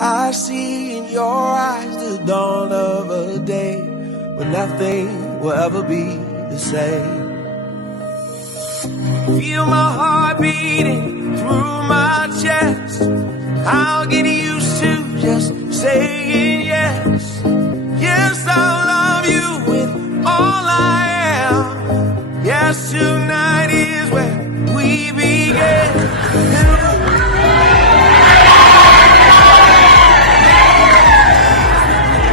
I see in your eyes the dawn of a day when nothing will ever be the same. Feel my heart beating through my chest. I'll get used to just saying yes. Yes, I'll love you with all I am. Yes, tonight is where we begin.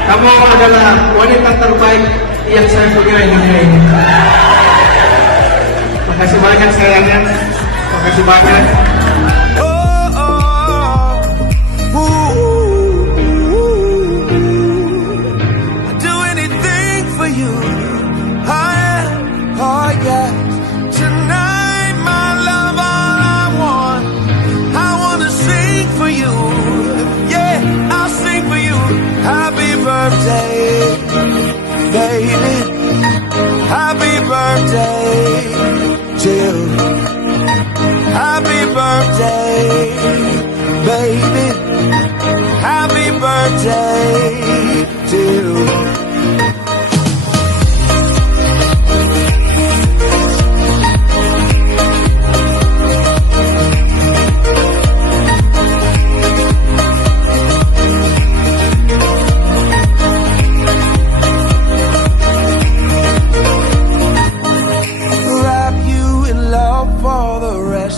Kamu adalah wanita terbaik yang saya punya di dunia ini. Makasih banyak sayangnya. Makasih banyak. I'd do anything for you. Oh yeah. Tonight, my love, all I want. I wanna sing for you. Yeah, I'll sing for you. Happy birthday, baby. Happy birthday to you. Happy birthday, baby. Happy birthday to you.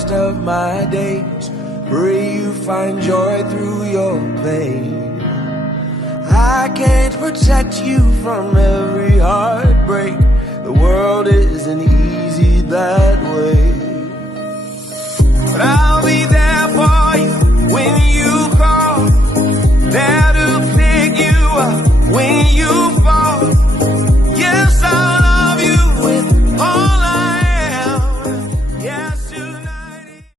Of my days, pray you find joy through your pain. I can't protect you from every heartbreak. The world isn't easy that way.